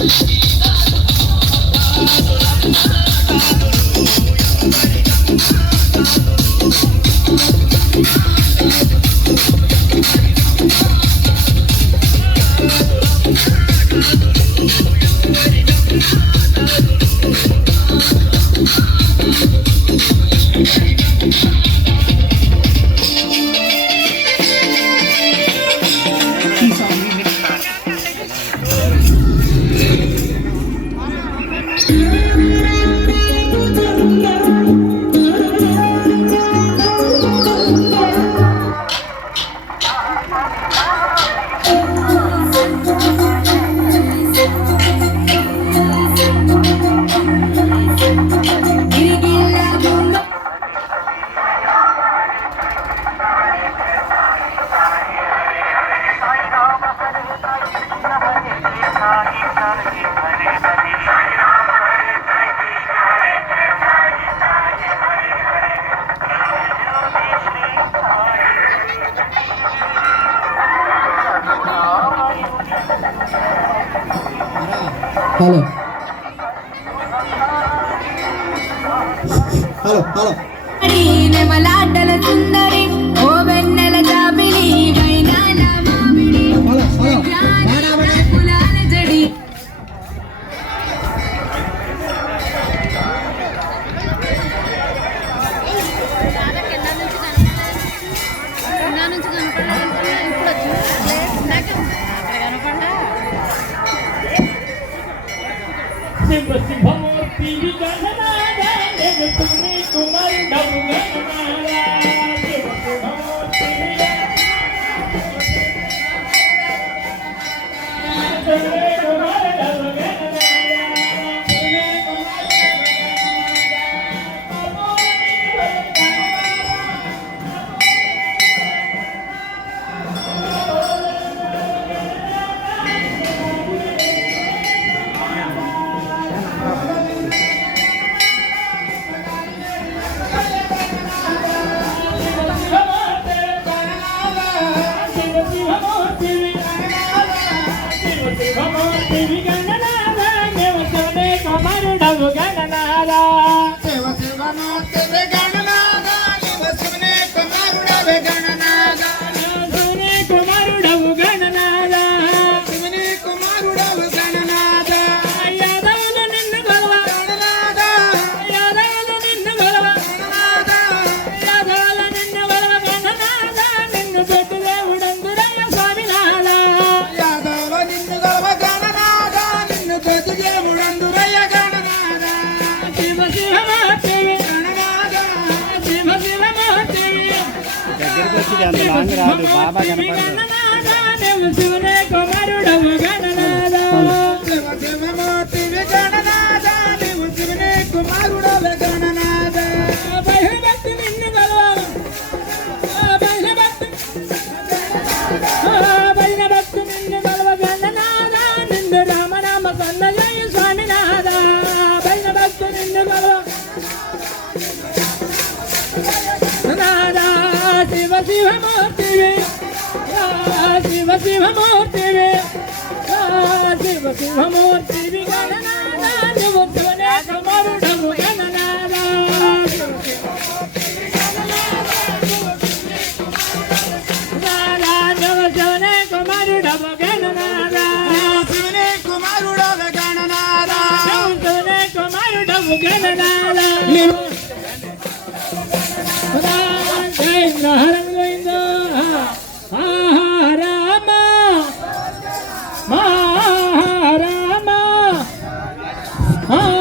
Thank Hello. Hello hello. నెమలాడల సుందరి शिव शिव मूर्ति विघ्न नारायण तुम्हें कुमार नव Montenegro. తిరుపతి అంత బాబా కనపడదు. శివమూర్తివే శివ శివమూర్తివే శివ శివమూర్తివి గణనాథముత్తునే సమరుణము గణనాథ శివనే కుమారుడము గణనాథ శివనే కుమారుడము గణనాథ శివనే కుమారుడము గణనాథ జై నారాయణ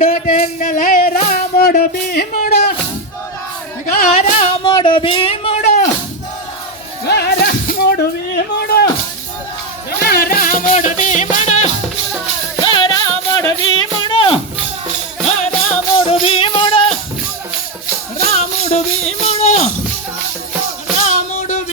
માંડો તેમને લઈ રામોડ ભીમડો રામોડ ભીમડો